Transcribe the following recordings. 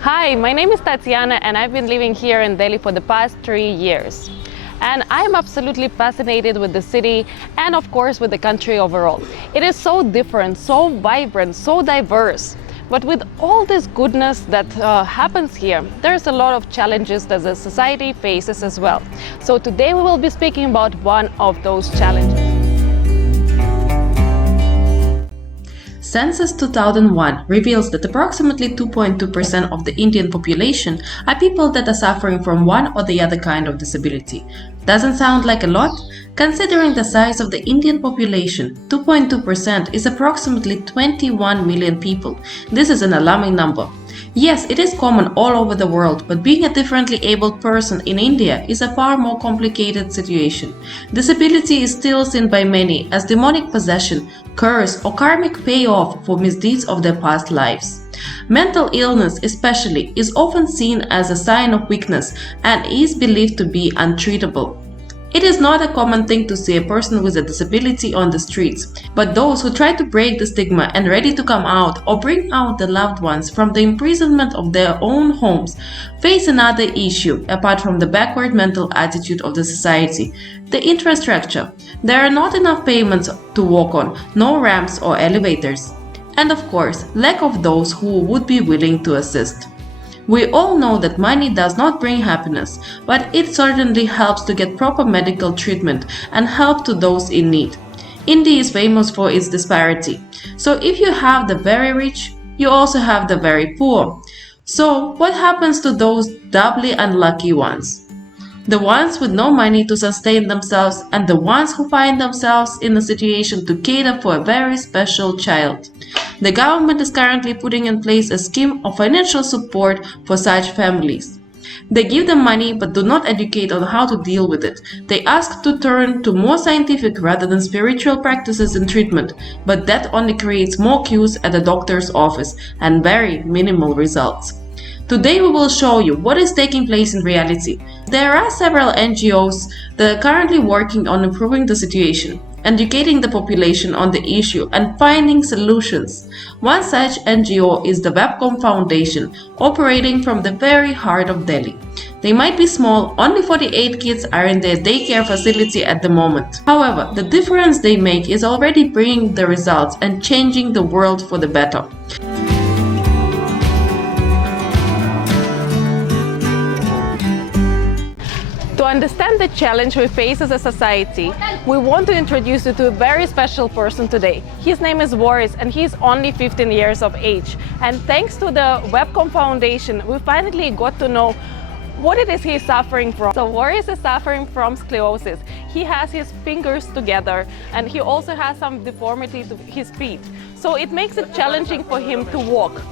Hi, my name is Tatiana and I've been living here in Delhi for the past 3 years. And I'm absolutely fascinated with the city and of course with the country overall. It is so different, so vibrant, so diverse. But with all this goodness that happens here, there's a lot of challenges that the society faces as well. So today we will be speaking about one of those challenges. Census 2001 reveals that approximately 2.2% of the Indian population are people that are suffering from one or the other kind of disability. Doesn't sound like a lot? Considering the size of the Indian population, 2.2% is approximately 21 million people. This is an alarming number. Yes, it is common all over the world, but being a differently abled person in India is a far more complicated situation. Disability is still seen by many as demonic possession, curse, or karmic payoff for misdeeds of their past lives. Mental illness, especially, is often seen as a sign of weakness and is believed to be untreatable. It is not a common thing to see a person with a disability on the streets, but those who try to break the stigma and ready to come out or bring out the loved ones from the imprisonment of their own homes face another issue apart from the backward mental attitude of the society: the infrastructure. There are not enough pavements to walk on, no ramps or elevators, and of course, lack of those who would be willing to assist. We all know that money does not bring happiness, but it certainly helps to get proper medical treatment and help to those in need. India is famous for its disparity. So if you have the very rich, you also have the very poor. So what happens to those doubly unlucky ones? The ones with no money to sustain themselves and the ones who find themselves in a situation to cater for a very special child. The government is currently putting in place a scheme of financial support for such families. They give them money but do not educate on how to deal with it. They ask to turn to more scientific rather than spiritual practices in treatment, but that only creates more queues at the doctor's office and very minimal results. Today we will show you what is taking place in reality. There are several NGOs that are currently working on improving the situation, educating the population on the issue and finding solutions. One such NGO is the Webcom Foundation, operating from the very heart of Delhi. They might be small, only 48 kids are in their daycare facility at the moment. However, the difference they make is already bringing the results and changing the world for the better. To understand the challenge we face as a society, we want to introduce you to a very special person today. His name is Waris and he's only 15 years of age. And thanks to the Webcom Foundation, we finally got to know what it is he's suffering from. So Waris is suffering from scoliosis. He has his fingers together and he also has some deformity to his feet. So it makes it challenging for him to walk.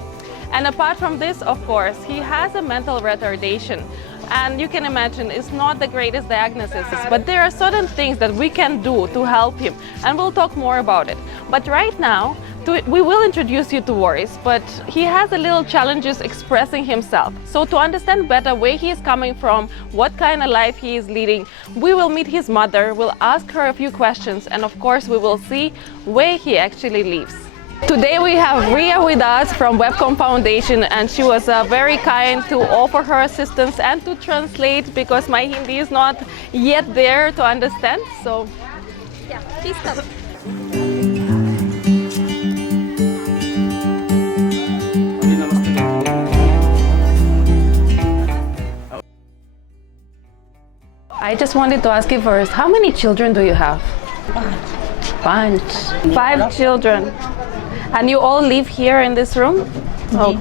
And apart from this, of course, he has a mental retardation. And you can imagine it's not the greatest diagnosis, but there are certain things that we can do to help him, and we'll talk more about it. But right now, we will introduce you to Waris, but he has a little challenges expressing himself. So to understand better where he is coming from, what kind of life he is leading, we will meet his mother, we'll ask her a few questions, and of course we will see where he actually lives. Today we have Ria with us from Webcom Foundation, and she was very kind to offer her assistance and to translate because my Hindi is not yet there to understand. So, yeah, please come. I just wanted to ask you first, how many children do you have? Bunch. 5 children. And you all live here in this room? Oh.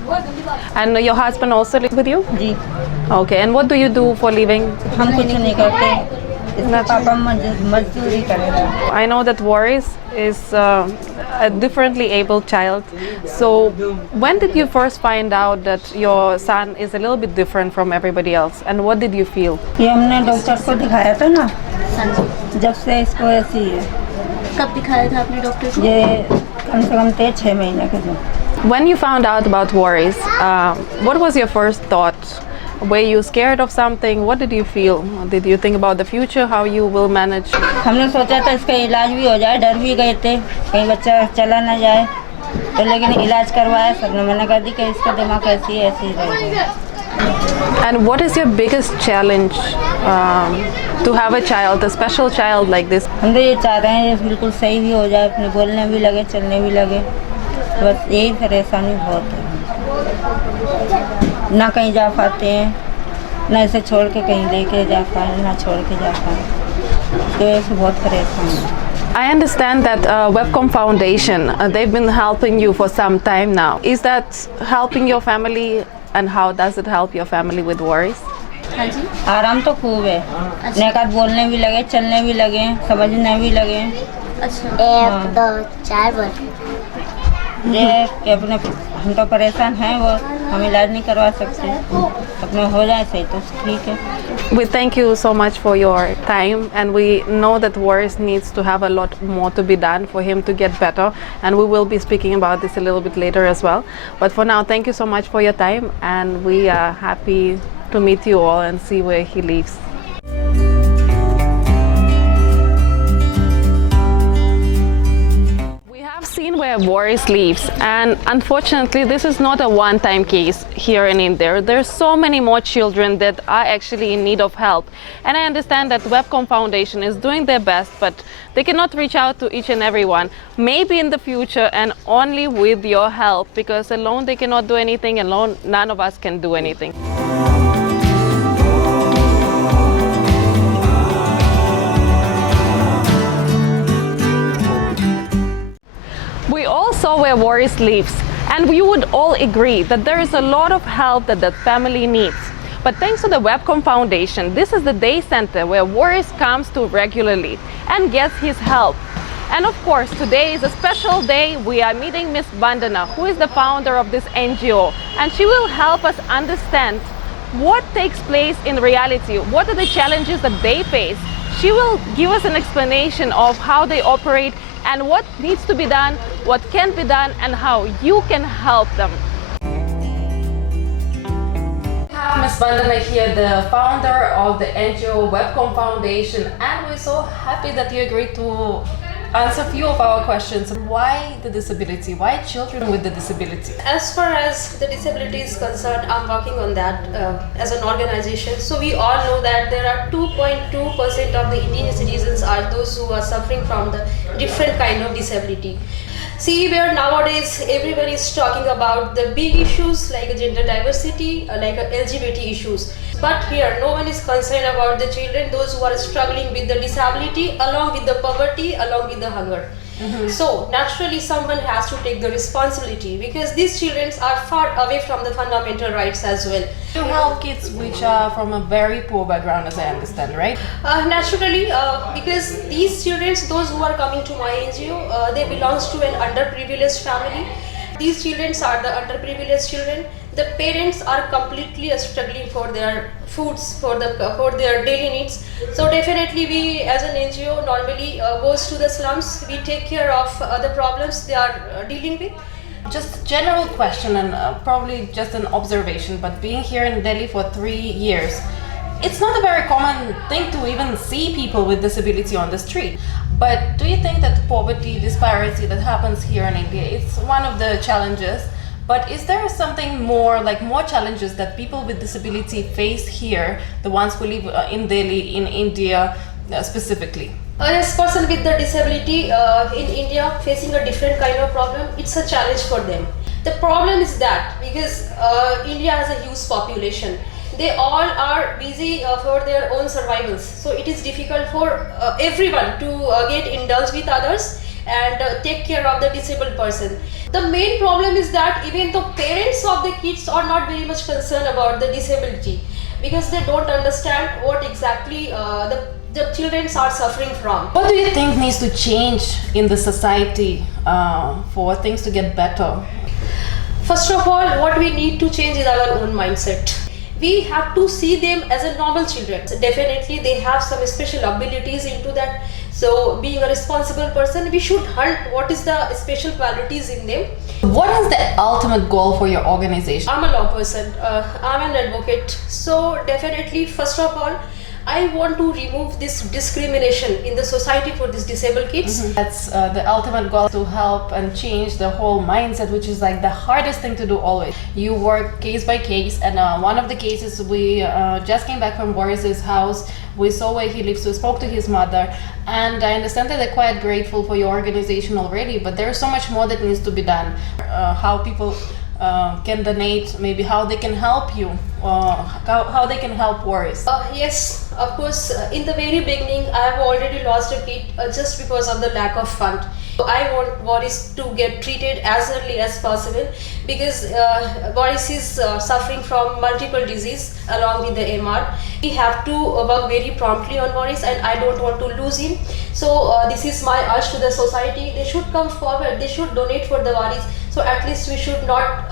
And your husband also lives with you? Ji. Okay, and what do you do for living? हम कुछ नहीं करते. इसका पापा मजदूरी करेगा. I know that Waris is a differently abled child. So when did you first find out that your son is a little bit different from everybody else? And what did you feel? ये हमने doctor को दिखाया था ना. जब से इसको ऐसी है. कब दिखाया था आपने डॉक्टर को? ये कम से कम 6 महीने के जो. When you found out about Waris, what was your first thought? Were you scared of something? What did you feel? Did you think about the future, how you will manage? हमने सोचा था इसका इलाज भी हो जाए, डर भी गए थे कहीं बच्चा चला ना जाए, तो लेकिन इलाज करवाया, सबने मना कर दी कि इसका दिमाग ऐसे ही रहेगा। And what is your biggest challenge to have a child, a special child like this? हम तो ये चाह रहे हैं ये बिल्कुल सही भी हो जाए, अपने बोलने भी लगे, चलने भी लगे, बस यही परेशानी बहुत है। ना कहीं जा पाते हैं, ना इसे छोड़ के कहीं लेके जा पाए, ना छोड़ के जा पाए, तो ऐसे बहुत परेशान है। I understand that Webcom Foundation, they've been helping you for some time now. Is that helping your family, and how does it help your family with worries? हाँ जी। आराम तो खूब है, नेकात बोलने भी लगे, चलने भी लगे, समझने भी लगे। अच्छा। 1 2 4 बोल। ये कि अपने हम तो परेशान हैं, वो हम इलाज नहीं करवा सकते, अपने हो जाए सही तो ठीक है। We thank you so much for your time, and we know that Waris needs to have a lot more to be done for him to get better, and we will be speaking about this a little bit later as well. But for now, thank you so much for your time, and we are happy to meet you all and see where he lives. Seen where Waris lives, and unfortunately this is not a one-time case here in India. There's so many more children that are actually in need of help, and I understand that Webcom Foundation is doing their best, but they cannot reach out to each and everyone. Maybe in the future, and only with your help, because alone they cannot do anything, alone none of us can do anything. We all saw where Waris lives, and we would all agree that there is a lot of help that that family needs. But thanks to the Webcom Foundation, this is the day center where Waris comes to regularly and gets his help. And of course, today is a special day. We are meeting Miss Vandana, who is the founder of this NGO, and she will help us understand what takes place in reality, what are the challenges that they face. She will give us an explanation of how they operate and what needs to be done, what can be done, and how you can help them. We have Ms. Vandana here, the founder of the NGO Webcom Foundation, and we're so happy that you agreed to answer a few of our questions. Why the disability? Why children with the disability? As far as the disability is concerned, I'm working on that as an organization. So we all know that there are 2.2% of the Indian citizens are those who are suffering from the different kind of disability. See, where nowadays everyone is talking about the big issues like gender diversity, like LGBT issues. But here, no one is concerned about the children, those who are struggling with the disability, along with the poverty, along with the hunger. So naturally, someone has to take the responsibility because these children are far away from the fundamental rights as well. You help kids which are from a very poor background, as I understand, right? Naturally, because these children, those who are coming to my NGO, they belongs to an underprivileged family. These children are the underprivileged children. The parents are completely struggling for their foods, for their daily needs. So definitely we as an NGO normally goes to the slums. We take care of the problems they are dealing with. Just a general question and probably just an observation, but being here in Delhi for 3 years, it's not a very common thing to even see people with disability on the street. But do you think that poverty, disparity that happens here in India, it's one of the challenges? But is there something more, like more challenges that people with disability face here, the ones who live in Delhi, in India specifically? Yes, person with the disability in India facing a different kind of problem, it's a challenge for them. The problem is that because India has a huge population, they all are busy for their own survivals. So it is difficult for everyone to get indulged with others and take care of the disabled person. The main problem is that even the parents of the kids are not very much concerned about the disability because they don't understand what exactly the children are suffering from. What do you think needs to change in the society for things to get better? First of all, what we need to change is our own mindset. We have to see them as a normal children. So definitely they have some special abilities into that. So being a responsible person, we should hunt what is the special qualities in them. What is the ultimate goal for your organization? I'm a law person, I'm an advocate, so definitely first of all I want to remove this discrimination in the society for these disabled kids. That's the ultimate goal, to help and change the whole mindset, which is like the hardest thing to do always. You work case by case, and one of the cases, we just came back from Boris's house. We saw where he lives, we spoke to his mother, and I understand that they're quite grateful for your organization already, but there's so much more that needs to be done. How people can donate, maybe how they can help you, how they can help Waris. Yes, of course, in the very beginning I have already lost a kid just because of the lack of fund. I want Waris to get treated as early as possible, because Waris is suffering from multiple disease along with the MR. We have to work very promptly on Waris, and I don't want to lose him. So this is my urge to the society. They should come forward, they should donate for the Waris. So at least we should not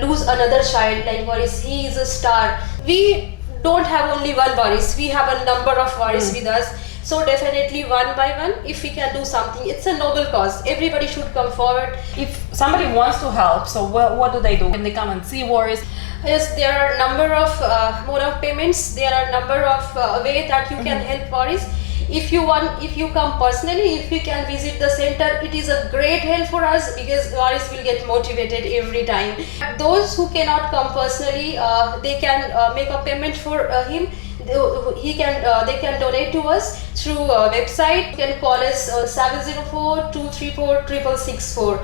lose another child like Waris. He is a star. We don't have only one Waris, we have a number of Waris with us. So definitely one by one, if we can do something, it's a noble cause. Everybody should come forward. If somebody wants to help, so what do they do? Can they come and see Waris? Yes, there are a number of mode of payments. There are a number of ways that you can help Waris. If you want, if you come personally, if you can visit the center, it is a great help for us, because Waris will get motivated every time. Those who cannot come personally, they can make a payment for him. They can donate to us through website. You can call us 704-234-6664.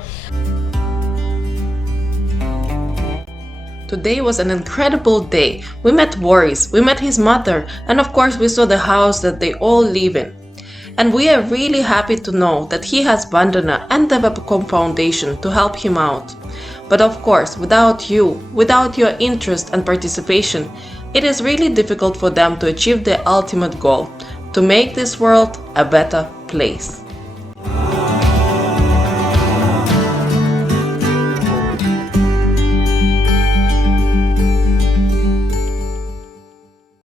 Today was an incredible day. We met Waris, we met his mother, and of course we saw the house that they all live in. And we are really happy to know that he has Vandana and the Webcom Foundation to help him out. But of course, without you, without your interest and participation, it is really difficult for them to achieve their ultimate goal, to make this world a better place.